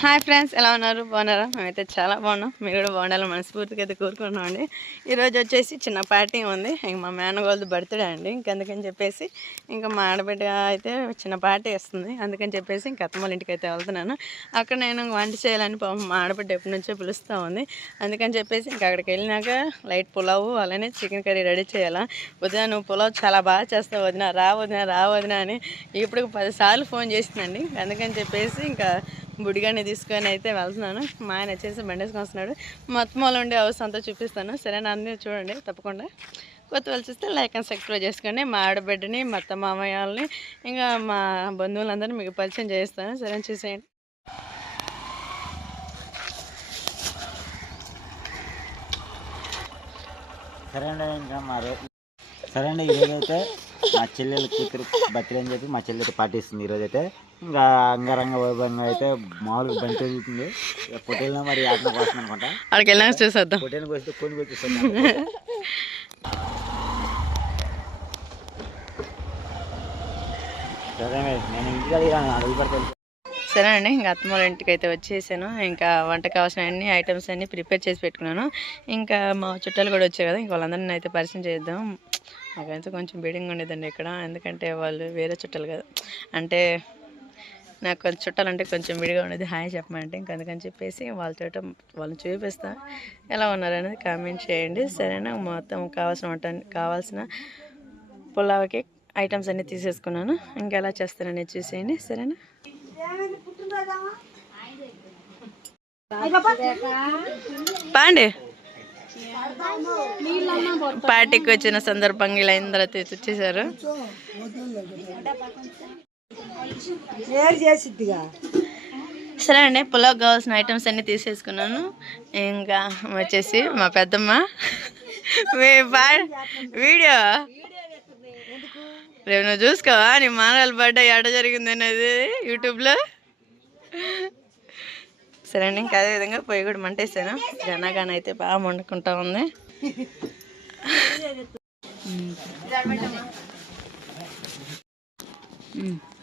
Hi friends ఎలా ఉన్నారు? బాగున్నారా? మేమైతే చాలా బాగున్నాం. మీరు కూడా బాగుండాలని మనస్ఫూర్తిగా అయితే కోరుకుంటున్నాం అండి ఈరోజు వచ్చేసి చిన్న పార్టీ ఉంది. ఇంక మా మేనగోళ్ళది బర్త్డే అండి. ఇంకెందుకని చెప్పేసి ఇంకా మా ఆడబిడ్డ అయితే చిన్న పార్టీ వస్తుంది. అందుకని చెప్పేసి ఇంక అత్తమ్మల ఇంటికి అయితే వెళ్తున్నాను. అక్కడ నేను వంట చేయాలని పాపం మా ఆడబిడ్డ ఎప్పటి నుంచో పిలుస్తూ ఉంది. అందుకని చెప్పేసి ఇంకా అక్కడికి వెళ్ళినాక లైట్ పులావు అలానే చికెన్ కర్రీ రెడీ చేయాలా. వదిన నువ్వు పులావ్ చాలా బాగా చేస్తావు వదిన. రా వదిన రా వదిన అని ఇప్పుడు పదిసార్లు ఫోన్ చేసిందండి. అందుకని చెప్పేసి ఇంకా బుడిగాన్ని తీసుకొని అయితే వెళ్తున్నాను. మా ఆయన వచ్చేసి బండేసుకొని వస్తున్నాడు. మొత్తం వాళ్ళు ఉండే హౌస్ అంతా చూపిస్తాను. సరే అన్నీ చూడండి తప్పకుండా. కొత్త వాళ్ళు చూస్తే లైక్ అండ్ సబ్స్క్రైబ్ చేసుకోండి. మా ఆడబిడ్డని మా అత్త మామయ్యని ఇంకా మా బంధువులందరినీ మీకు పరిచయం చేస్తాను. సరే చూసేయండి. సరే అండి ఇంకా మా సరే అండి ఈరోజు మా చెల్లెల కూతురు బర్త్డే అని చెప్పి మా చెల్లి పాటిస్తుంది ఈరోజు అయితే. ఇంకా అంగరంగ వైభవంగా అయితే మామూలుగా బంతి వెళ్తుంది పొట్టేళ్ళ మరి ఆటన కోసం అనుకుంటా. అక్కడికి వెళ్ళాక చూసేద్దాం. పొట్టేళ్ళకి వస్తే కొన్ని నేను ఇంటికి అడిగాను అడుగు పడతాను. సరే అండి ఇంకా అత్తమ్మ ఇంటికి అయితే వచ్చేసాను. ఇంకా వంట కావాల్సిన అన్ని ఐటమ్స్ అన్ని ప్రిపేర్ చేసి పెట్టుకున్నాను. ఇంకా మా చుట్టాలు కూడా వచ్చారు కదా ఇంకా వాళ్ళందరినీ అయితే పరిచయం చేద్దాం. నాకైతే కొంచెం బీడింగ్ ఉండేదండి ఇక్కడ. ఎందుకంటే వాళ్ళు వేరే చుట్టాలు కదా. అంటే నాకు కొంచెం చుట్టాలు అంటే కొంచెం విడిగా ఉండేది. హాయ్ చెప్పమంటే ఇంక అందుకని చెప్పేసి వాళ్ళతో వాళ్ళని చూపిస్తా. ఎలా ఉన్నారనేది కామెంట్ చేయండి. సరేనా? మొత్తం కావాల్సిన వంట కావాల్సిన పులావ్కి ఐటమ్స్ అన్నీ తీసేసుకున్నాను. ఇంకా ఎలా చేస్తాననేది చూసేయండి. సరేనా? పాండి. పార్టీకి వచ్చిన సందర్భంగా ఇలా తెచ్చి వచ్చేసారు సరే అండి పులావ్ కావాల్సిన ఐటమ్స్ అన్ని తీసేసుకున్నాను. ఇంకా వచ్చేసి మా పెద్దమ్మ వీడియో. రేపు నువ్వు చూసుకోవా? నీ మానవాళ్ళ బర్త్డే ఎడ జరిగింది అనేది యూట్యూబ్లో. సరే అండి ఇంకా అదే విధంగా పొయ్యి కూడా మంటేసాను. గనగాన అయితే బాగా వండుకుంటా ఉంది.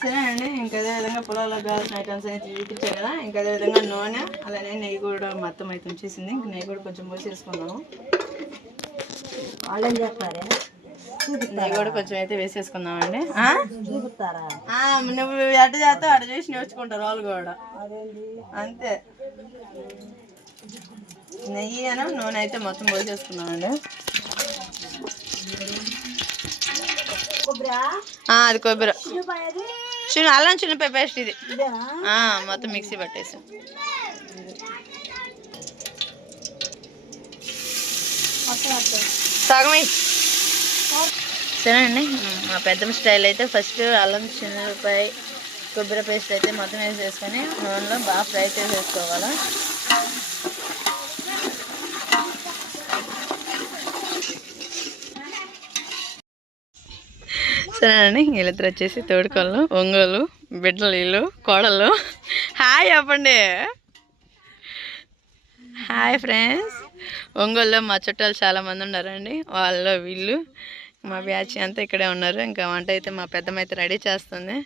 సరే అండి? ఇంకా అదే విధంగా పొలాల్లో కావాల్సిన ఐటమ్స్ అయితే చూపించాను కదా. ఇంకా అదే విధంగా నూనె అలానే నెయ్యి కూడా మొత్తం అయితే వచ్చేసింది ఇంకా నెయ్యి కూడా కొంచెం పోసేసుకున్నాము నెయ్యి కూడా కొంచెం అయితే వేసేసుకుందామండి. నువ్వు ఎట్ట చేస్తావు అటు చేసి నేర్చుకుంటారు వాళ్ళు కూడా. అంతే. నెయ్యి అను నూనె అయితే మొత్తం పోసేసుకున్నామండి అది కొబ్బరి. చిన్న అల్లం చిన్నపాయ పేస్ట్ ఇది. మొత్తం మిక్సీ పట్టేసి. సగమే సరే అండి. మా పెద్దమ్మ స్టైల్ అయితే ఫస్ట్ అల్లం చిన్నపాయ కొబ్బరి పేస్ట్ అయితే మొత్తం వేసేసుకొని నూనెలో బాగా ఫ్రై చేసేసుకోవాలి. సరే అండి వీళ్ళిద్దరు వచ్చేసి తోడుకోళ్ళు ఒంగోలు బిడ్డలు వీళ్ళు కోడలు హాయ్ చెప్పండి హాయ్ ఫ్రెండ్స్. ఒంగోలులో మా చుట్టాలు చాలామంది ఉన్నారండి. వాళ్ళు వీళ్ళు మా బ్యాచ్ అంతా ఇక్కడే ఉన్నారు. ఇంకా వంట అయితే మా పెద్దమ్మ అయితే రెడీ చేస్తుంది.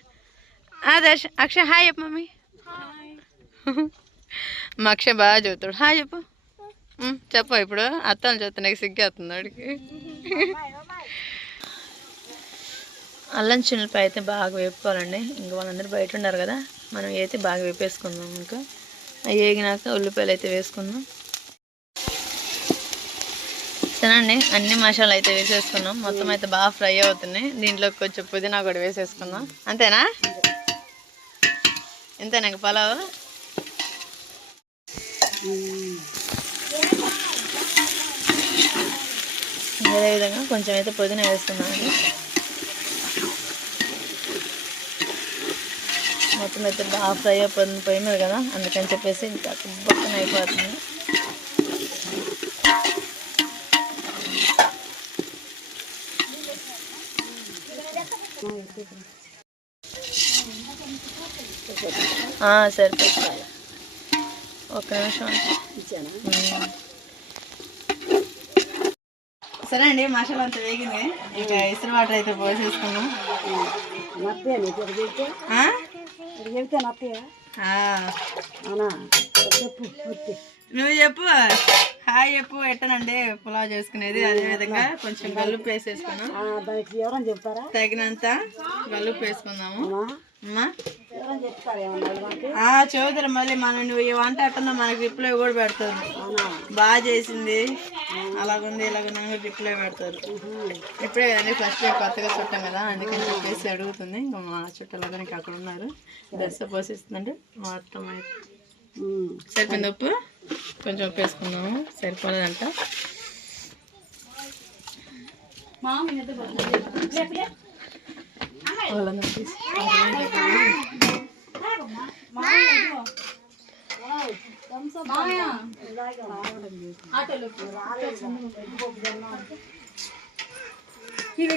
దర్శ అక్ష హాయ్ చెప్పు మమ్మీ. మా అక్ష బాగా చదువుతాడు హాయ్ చెప్పు. చెప్పు ఇప్పుడు. అత్తలు చూస్తే నాకు సిగ్గేస్తుంది వాడికి. అల్లం చిన్నపాయ అయితే బాగా వేపుకోవాలండి. ఇంకా వాళ్ళందరూ బయట ఉన్నారు కదా. మనం అయితే బాగా వేపేసుకుందాం ఇంకా. అవి వేగినాక ఉల్లిపాయలు అయితే వేసుకుందాం. సరేనండి అన్ని మసాలా అయితే వేసేసుకున్నాం. మొత్తం అయితే బాగా ఫ్రై అవుతున్నాయి. దీంట్లో కొంచెం పుదీనా కూడా వేసేసుకుందాం. అంతేనా? ఇంతేనా పలావ్? అదేవిధంగా కొంచెం అయితే పుదీనా వేసుకున్నామండి మొత్తం అయితే బాగా ఫ్రై అయిపోతుంది పోయినారు కదా? అందుకని చెప్పేసి ఇంకా బొక్కన అయిపోతుంది. సరిపోతుంది. ఒక్క నిమిషం. సరే అండి మసాలా అంతా వేగింది. ఇంకా ఇసురు వాటర్ అయితే పోసేసుకున్నాం నువ్వు చెప్పు. హాయ్ చెప్పు ఎట్టనండి? పులావ్ చేసుకునేది అదే విధంగా కొంచెం గల్లుపు వేసేసుకున్నాం. తగినంత గల్లుపు వేసుకుందాము. చౌదరి మళ్ళీ మనం నువ్వు ఈ వంట ఎట్టన్నా మనకి రిప్లై కూడా పెడతారు. బాగా చేసింది. అలాగుంది ఇలాగుంది అని రిప్లై పెడతారు. ఇప్పుడే కదండి ఫస్ట్ కొత్తగా చుట్టాం కదా అందుకని చెప్పేసి అడుగుతుంది. ఇంకా మా చుట్టాలు ఇంకా అక్కడ ఉన్నారు. దశ పోసిస్తుందంటే మొత్తం అయితే. సరిపోయింది ఉప్పు కొంచెం ఉప్పు వేసుకుందాము సరిపోలేదంట. ఇది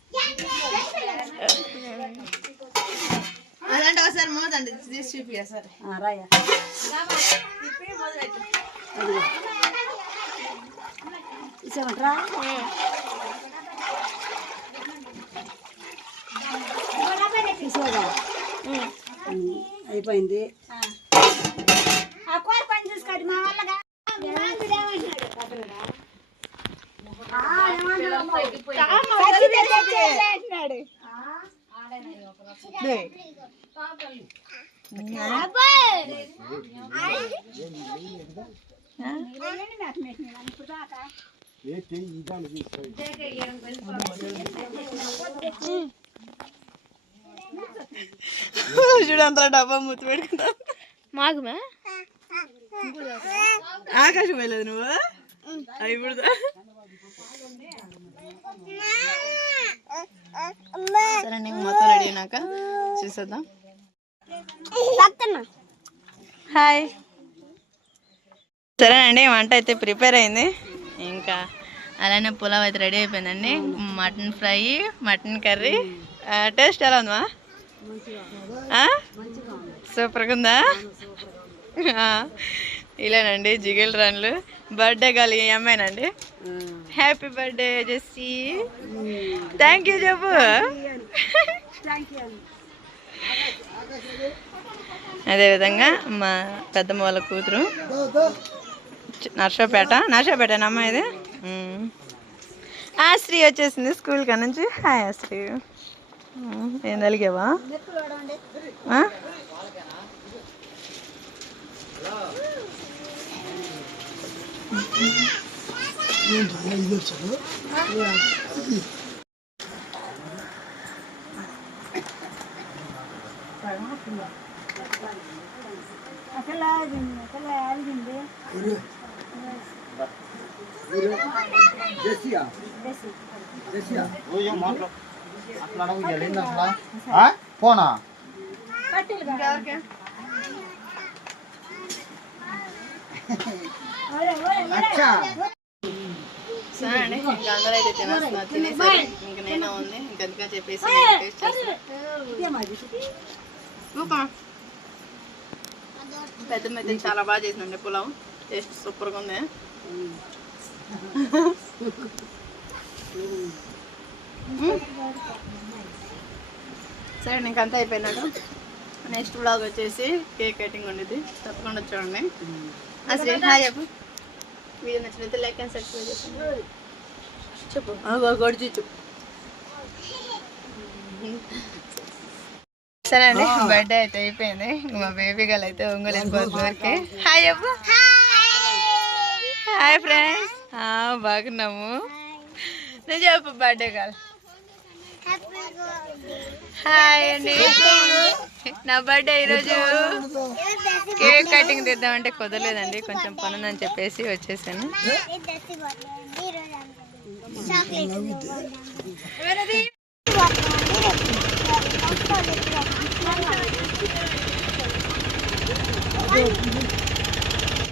అదంటే ఒకసారి మోదండి తీసి చూపియా సరే. ఆ, రాయా ఇచ్చామంటారా? తీసాగా ఉమ్, అయిపోయింది. చూడు అంత డబ్బా మూతి పెట్టుకుంటా మాగమే? ఆకాశం వెళ్ళదు నువ్వు? అవి ఇప్పుడు సరే నీకు మొత్తం రెడీ అయినాక చూసేద్దాం. హాయ్ సరేనండి వంట అయితే ప్రిపేర్ అయింది. ఇంకా అలానే పులావ్ అయితే రెడీ అయిపోయిందండి. Mutton fry mutton curry. Taste ఎలా ఉందమ్మా? ఆ? సూపర్గా ఉందా? ఇలానండి జిగిల్ రన్లు. బర్త్డే గాలి అమ్మాయినండి. Happy birthday Jessie. Thank you చెప్పు. అదేవిధంగా మా పెద్దమ్మ వాళ్ళ కూతురు. నర్సాపేట నర్సాపేట అమ్మ ఇది. ఆశ్రీ వచ్చేసింది స్కూల్ కాడ నుంచి. హాయ్ ఆశ్రీ. ఏం తలిగావా? 나 이거 저거? 뭐야? 그래. 그래. 대시야. 대시야. 어, 형 마음. 아빠랑 얘기했나 봐. 아? 보나. 빨리 가. అచ్చా సరే అండి ఇంకా అందరూ అయితే తినేస్తున్నారు తినేసారు ఇంకా నేనే ఉంది ఇంకా అందుకని చెప్పేసి టేస్ట్ చేస్తాను పెద్ద చాలా బాగా చేసిందండి పులావ్ టేస్ట్ సూపర్గా ఉంది సరే నీకు అంతా అయిపోయినాక నెక్స్ట్ బ్లాగ్ వచ్చేసి కేక్ కటింగ్ ఉండేది. తప్పకుండా చూడండి. అసలు హాయ్ చెప్పు. వీడియో నచ్చినైతే లైక్ అండ్ సబ్స్క్రైబ్ చేయండి చెప్పు. గొడిచి చెప్పు సరే అండి బర్త్డే అయితే అయిపోయింది. ఇంక మా బేబీ గల్ అయితే ఒంగోలు హాయ్ చెప్పు హాయ్ ఫ్రెండ్స్ బాగున్నాము. నేను చెప్పు బర్త్డే గల్ హాయ్ అండి. నా బర్త్డే ఈరోజు కేక్ కటింగ్ తెద్దామంటే కుదరలేదండి. కొంచెం పని అని చెప్పేసి వచ్చేసాను.